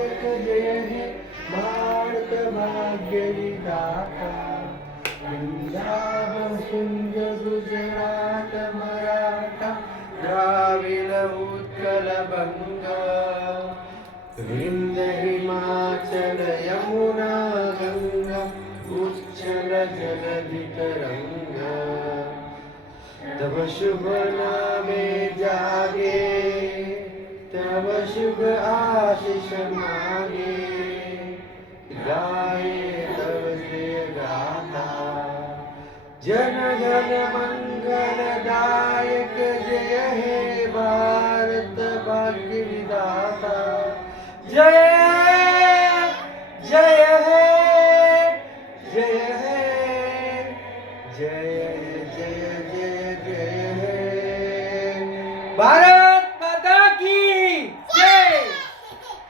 दायक जय हे भारत भाग्य विधाता पंजाब सिंध गुजरात मराठा द्राविड उत्कल बंगा विंध हिमाचल यमुना गंगा उच्चल जलधि तरंगा तब शुभ नामे जागे तब शुभ आशीष मागे गाये तब जय गाथा जन गण मंगल दायक जय हे भारत भाग्य विधाता जय